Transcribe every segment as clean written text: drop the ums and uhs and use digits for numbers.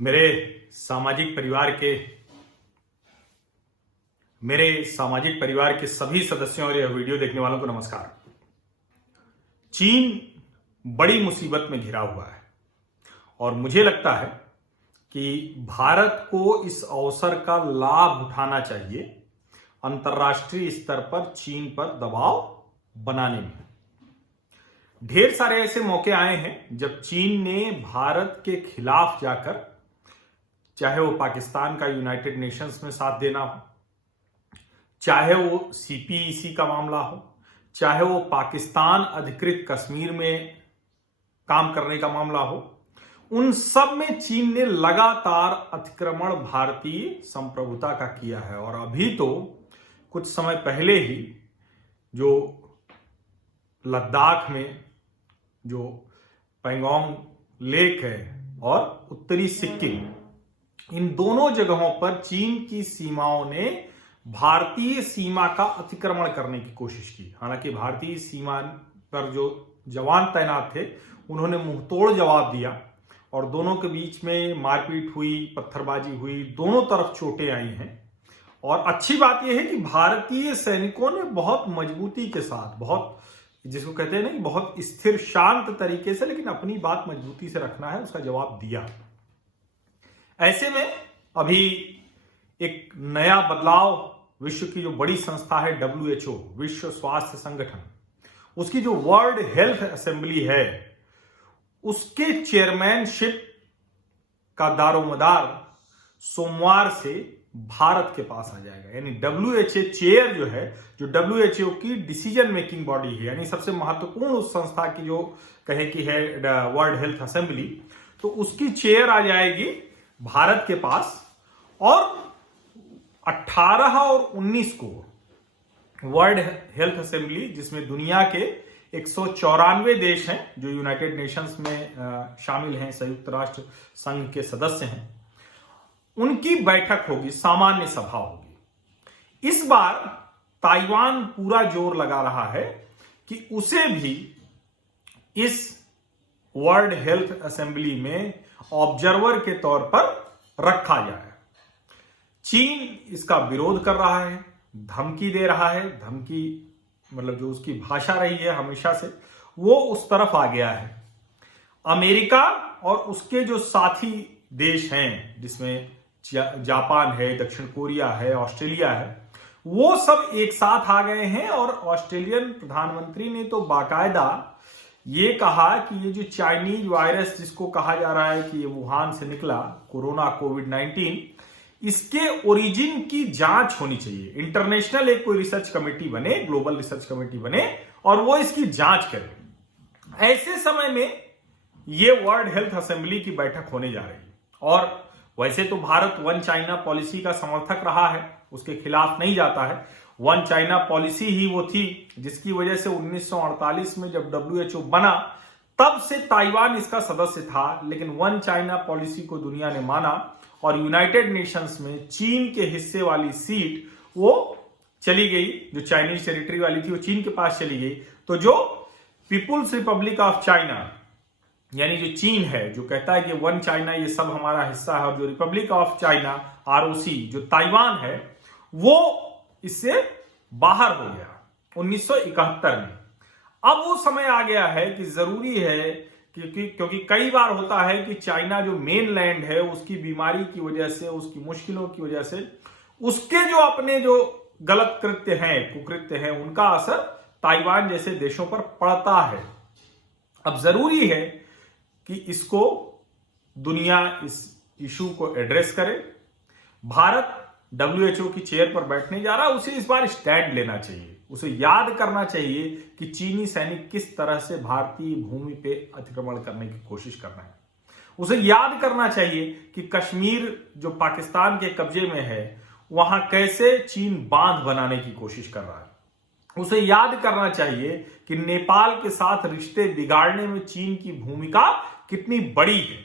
मेरे सामाजिक परिवार के सभी सदस्यों और यह वीडियो देखने वालों को नमस्कार। चीन बड़ी मुसीबत में घिरा हुआ है और मुझे लगता है कि भारत को इस अवसर का लाभ उठाना चाहिए अंतर्राष्ट्रीय स्तर पर चीन पर दबाव बनाने में। ढेर सारे ऐसे मौके आए हैं जब चीन ने भारत के खिलाफ जाकर, चाहे वो पाकिस्तान का यूनाइटेड नेशंस में साथ देना हो, चाहे वो सीपीईसी का मामला हो, चाहे वो पाकिस्तान अधिकृत कश्मीर में काम करने का मामला हो, उन सब में चीन ने लगातार अतिक्रमण भारतीय संप्रभुता का किया है। और अभी तो कुछ समय पहले ही जो लद्दाख में जो पैंगोंग लेक है और उत्तरी सिक्किम, इन दोनों जगहों पर चीन की सीमाओं ने भारतीय सीमा का अतिक्रमण करने की कोशिश की। हालांकि भारतीय सीमा पर जो जवान तैनात थे उन्होंने मुंहतोड़ जवाब दिया और दोनों के बीच में मारपीट हुई, पत्थरबाजी हुई, दोनों तरफ चोटें आई हैं। और अच्छी बात यह है कि भारतीय सैनिकों ने बहुत मजबूती के साथ, बहुत जिसको कहते हैं ना कि बहुत स्थिर शांत तरीके से, लेकिन अपनी बात मजबूती से रखना है, उसका जवाब दिया। ऐसे में अभी एक नया बदलाव, विश्व की जो बड़ी संस्था है WHO, विश्व स्वास्थ्य संगठन, उसकी जो वर्ल्ड हेल्थ असेंबली है, उसके चेयरमैनशिप का दारोमदार सोमवार से भारत के पास आ जाएगा। यानी WHO चेयर जो है, जो WHO की डिसीजन मेकिंग बॉडी है, यानी सबसे महत्वपूर्ण उस संस्था की जो कहें कि है वर्ल्ड हेल्थ असेंबली, तो उसकी चेयर आ जाएगी भारत के पास। और 18 और 19 को वर्ल्ड हेल्थ असेंबली, जिसमें दुनिया के 194 देश हैं जो यूनाइटेड नेशंस में शामिल हैं, संयुक्त राष्ट्र संघ के सदस्य हैं, उनकी बैठक होगी, सामान्य सभा होगी। इस बार ताइवान पूरा जोर लगा रहा है कि उसे भी इस वर्ल्ड हेल्थ असेंबली में ऑब्जर्वर के तौर पर रखा जाए। चीन इसका विरोध कर रहा है, धमकी दे रहा है। धमकी मतलब जो उसकी भाषा रही है हमेशा से, वो उस तरफ आ गया है। अमेरिका और उसके जो साथी देश हैं, जिसमें जापान है, दक्षिण कोरिया है, ऑस्ट्रेलिया है, वो सब एक साथ आ गए हैं। और ऑस्ट्रेलियन प्रधानमंत्री ने तो बाकायदा ये कहा कि ये जो चाइनीज वायरस, जिसको कहा जा रहा है कि ये वुहान से निकला, कोरोना कोविड-19, इसके ओरिजिन की जांच होनी चाहिए। इंटरनेशनल एक कोई रिसर्च कमेटी बने, ग्लोबल रिसर्च कमेटी बने और वो इसकी जांच करे। ऐसे समय में ये वर्ल्ड हेल्थ असेंबली की बैठक होने जा रही है। और वैसे तो भारत वन चाइना पॉलिसी का समर्थक रहा है, उसके खिलाफ नहीं जाता है। वन चाइना पॉलिसी ही वो थी जिसकी वजह से 1948 में जब WHO बना, तब से ताइवान इसका सदस्य था। लेकिन वन चाइना पॉलिसी को दुनिया ने माना और यूनाइटेड नेशंस में चीन के हिस्से वाली सीट वो चली गई, जो चाइनीज टेरिटरी वाली थी वो चीन के पास चली गई। तो जो पीपुल्स रिपब्लिक ऑफ चाइना, यानी जो चीन है, जो कहता है कि वन चाइना ये सब हमारा हिस्सा है, और जो रिपब्लिक ऑफ चाइना ROC जो ताइवान है, वो इससे बाहर हो गया 1971 में। अब वो समय आ गया है कि जरूरी है, क्योंकि कई बार होता है कि चाइना जो मेन लैंड है, उसकी बीमारी की वजह से, उसकी मुश्किलों की वजह से, उसके जो अपने जो गलत कृत्य हैं, कुकृत्य हैं, उनका असर ताइवान जैसे देशों पर पड़ता है। अब जरूरी है कि इसको दुनिया इस इशू को एड्रेस करे। भारत WHO की चेयर पर बैठने जा रहा है, उसे इस बार स्टैंड लेना चाहिए। उसे याद करना चाहिए कि चीनी सैनिक किस तरह से भारतीय भूमि पे अतिक्रमण करने की कोशिश कर रहे हैं। उसे याद करना चाहिए कि कश्मीर जो पाकिस्तान के कब्जे में है, वहां कैसे चीन बांध बनाने की कोशिश कर रहा है। उसे याद करना चाहिए कि नेपाल के साथ रिश्ते बिगाड़ने में चीन की भूमिका कितनी बड़ी है।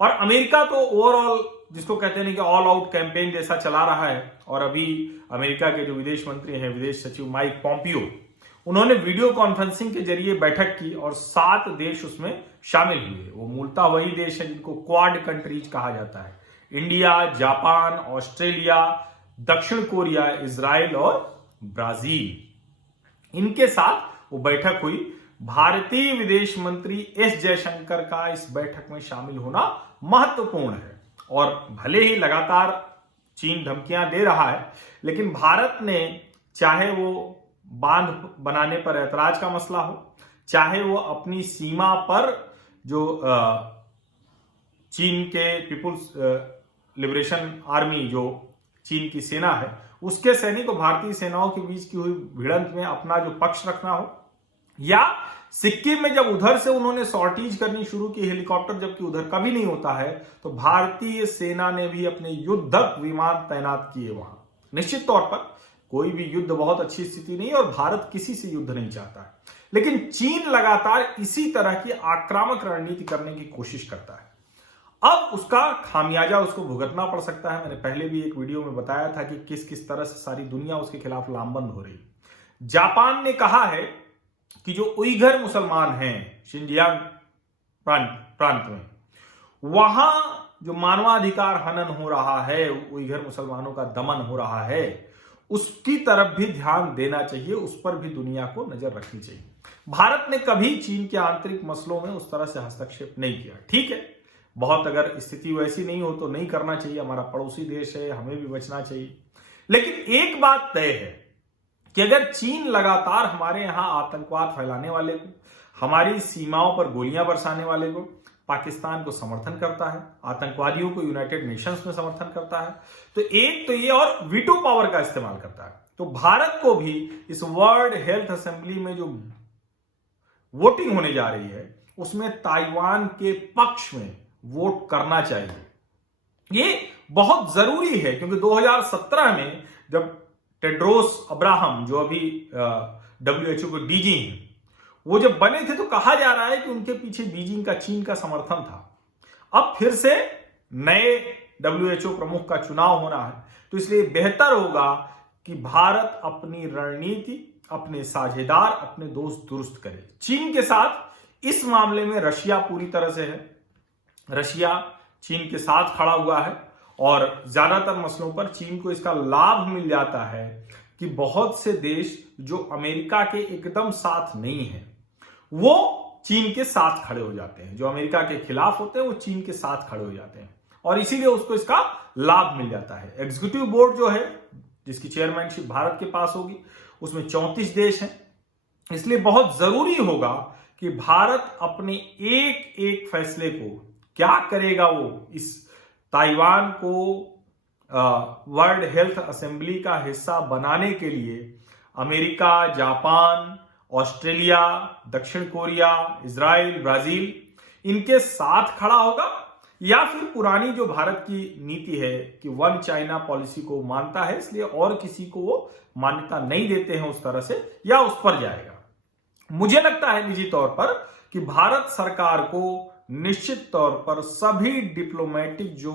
और अमेरिका तो ओवरऑल, जिसको कहते हैं कि ऑल आउट कैंपेन जैसा चला रहा है। और अभी अमेरिका के जो विदेश मंत्री हैं, विदेश सचिव माइक पॉम्पियो, उन्होंने वीडियो कॉन्फ्रेंसिंग के जरिए बैठक की और 7 देश उसमें शामिल हुए। वो मूलतः वही देश है जिनको क्वाड कंट्रीज कहा जाता है, इंडिया, जापान, ऑस्ट्रेलिया, दक्षिण कोरिया, इजराइल और ब्राजील। इनके साथ वो बैठक हुई। भारतीय विदेश मंत्री एस जयशंकर का इस बैठक में शामिल होना महत्वपूर्ण है। और भले ही लगातार चीन धमकियां दे रहा है, लेकिन भारत ने, चाहे वो बांध बनाने पर ऐतराज का मसला हो, चाहे वो अपनी सीमा पर जो चीन के पीपुल्स लिबरेशन आर्मी, जो चीन की सेना है, उसके सैनिक और भारतीय सेनाओं के बीच की हुई भिड़ंत में अपना जो पक्ष रखना हो, या सिक्किम में जब उधर से उन्होंने सॉर्टीज करनी शुरू की हेलीकॉप्टर, जबकि उधर कभी नहीं होता है, तो भारतीय सेना ने भी अपने युद्धक विमान तैनात किए वहां। निश्चित तौर पर कोई भी युद्ध बहुत अच्छी स्थिति नहीं और भारत किसी से युद्ध नहीं चाहता है, लेकिन चीन लगातार इसी तरह की आक्रामक रणनीति करने की कोशिश करता है। अब उसका खामियाजा उसको भुगतना पड़ सकता है। मैंने पहले भी एक वीडियो में बताया था कि किस किस तरह से सारी दुनिया उसके खिलाफ लामबंद हो रही है। जापान ने कहा है कि जो उइघर मुसलमान हैं शिनजियांग प्रांत में, वहां जो मानवाधिकार हनन हो रहा है, उइघर मुसलमानों का दमन हो रहा है, उसकी तरफ भी ध्यान देना चाहिए, उस पर भी दुनिया को नजर रखनी चाहिए। भारत ने कभी चीन के आंतरिक मसलों में उस तरह से हस्तक्षेप नहीं किया। ठीक है, बहुत अगर स्थिति वैसी नहीं हो तो नहीं करना चाहिए, हमारा पड़ोसी देश है, हमें भी बचना चाहिए। लेकिन एक बात तय है कि अगर चीन लगातार हमारे यहां आतंकवाद फैलाने वाले को, हमारी सीमाओं पर गोलियां बरसाने वाले को, पाकिस्तान को समर्थन करता है, आतंकवादियों को यूनाइटेड नेशंस में समर्थन करता है, तो एक तो ये, और वीटो पावर का इस्तेमाल करता है, तो भारत को भी इस वर्ल्ड हेल्थ असेंबली में जो वोटिंग होने जा रही है उसमें ताइवान के पक्ष में वोट करना चाहिए। ये बहुत जरूरी है, क्योंकि 2017 में जब टेड्रोस अब्राहम, जो अभी WHO के डीजी हैं, वो जब बने थे तो कहा जा रहा है कि उनके पीछे बीजिंग का, चीन का समर्थन था। अब फिर से नए WHO प्रमुख का चुनाव होना है, तो इसलिए बेहतर होगा कि भारत अपनी रणनीति, अपने साझेदार, अपने दोस्त दुरुस्त करे। चीन के साथ इस मामले में रशिया पूरी तरह से है। रशिया चीन के साथ खड़ा हुआ है और ज्यादातर मसलों पर चीन को इसका लाभ मिल जाता है कि बहुत से देश जो अमेरिका के एकदम साथ नहीं है, वो चीन के साथ खड़े हो जाते हैं। जो अमेरिका के खिलाफ होते हैं वो चीन के साथ खड़े हो जाते हैं और इसीलिए उसको इसका लाभ मिल जाता है। एग्जीक्यूटिव बोर्ड जो है, जिसकी चेयरमैनशिप भारत के पास होगी, उसमें 34 देश हैं। इसलिए बहुत जरूरी होगा कि भारत अपने एक एक फैसले को क्या करेगा, वो इस ताइवान को वर्ल्ड हेल्थ असेंबली का हिस्सा बनाने के लिए अमेरिका, जापान, ऑस्ट्रेलिया, दक्षिण कोरिया, इजराइल, ब्राजील, इनके साथ खड़ा होगा, या फिर पुरानी जो भारत की नीति है कि वन चाइना पॉलिसी को मानता है, इसलिए और किसी को वो मान्यता नहीं देते हैं उस तरह से, या उस पर जाएगा। मुझे लगता है निजी तौर पर कि भारत सरकार को निश्चित तौर पर सभी डिप्लोमेटिक जो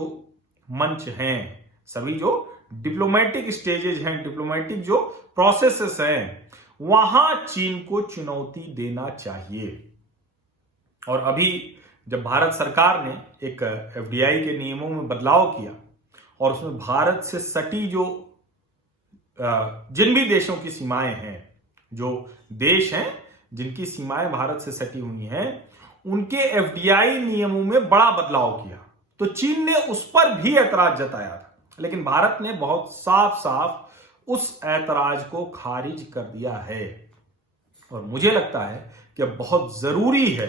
मंच हैं, सभी जो डिप्लोमेटिक स्टेजेस हैं, डिप्लोमेटिक जो प्रोसेसेस हैं, वहां चीन को चुनौती देना चाहिए। और अभी जब भारत सरकार ने एक FDI के नियमों में बदलाव किया और उसमें भारत से सटी जो जिन भी देशों की सीमाएं हैं, जो देश हैं जिनकी सीमाएं भारत से सटी हुई हैं, उनके FDI नियमों में बड़ा बदलाव किया, तो चीन ने उस पर भी ऐतराज जताया था, लेकिन भारत ने बहुत साफ साफ उस ऐतराज को खारिज कर दिया है। और मुझे लगता है कि बहुत जरूरी है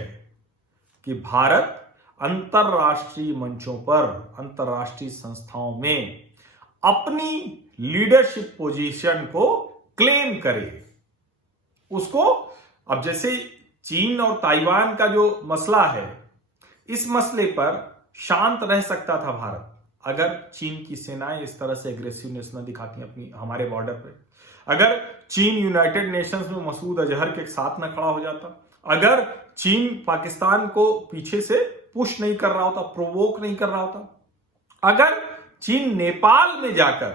कि भारत अंतरराष्ट्रीय मंचों पर, अंतरराष्ट्रीय संस्थाओं में अपनी लीडरशिप पोजीशन को क्लेम करे। उसको, अब जैसे चीन और ताइवान का जो मसला है, इस मसले पर शांत रह सकता था भारत अगर चीन की सेनाएं इस तरह से एग्रेसिवनेस न दिखाती अपनी हमारे बॉर्डर पे, अगर चीन यूनाइटेड नेशंस में मसूद अजहर के साथ न खड़ा हो जाता, अगर चीन पाकिस्तान को पीछे से पुश नहीं कर रहा होता, प्रोवोक नहीं कर रहा होता, अगर चीन नेपाल में जाकर,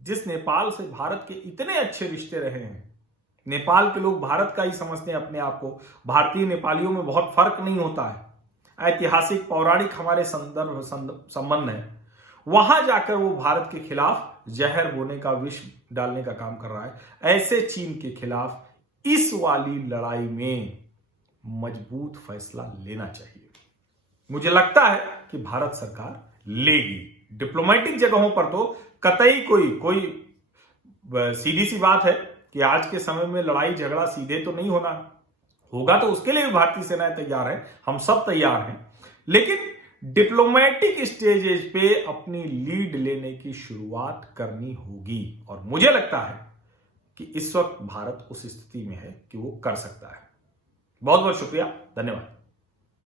जिस नेपाल से भारत के इतने अच्छे रिश्ते रहे हैं, नेपाल के लोग भारत का ही समझते हैं अपने आप को। भारतीय नेपालियों में बहुत फर्क नहीं होता है। ऐतिहासिक पौराणिक हमारे संबंध है। वहां जाकर वो भारत के खिलाफ जहर बोने का, विष डालने का काम कर रहा है। ऐसे चीन के खिलाफ इस वाली लड़ाई में मजबूत फैसला लेना चाहिए। मुझे लगता है कि भारत सरकार लेगी। डिप्लोमेटिक जगहों पर तो कतई कोई सीधी सी बात है कि आज के समय में लड़ाई झगड़ा सीधे तो नहीं होगा, तो उसके लिए भी भारतीय सेनाएं तैयार है, हम सब तैयार हैं। लेकिन डिप्लोमेटिक स्टेजेस पे अपनी लीड लेने की शुरुआत करनी होगी, और मुझे लगता है कि इस वक्त भारत उस स्थिति में है कि वो कर सकता है। बहुत बहुत शुक्रिया, धन्यवाद।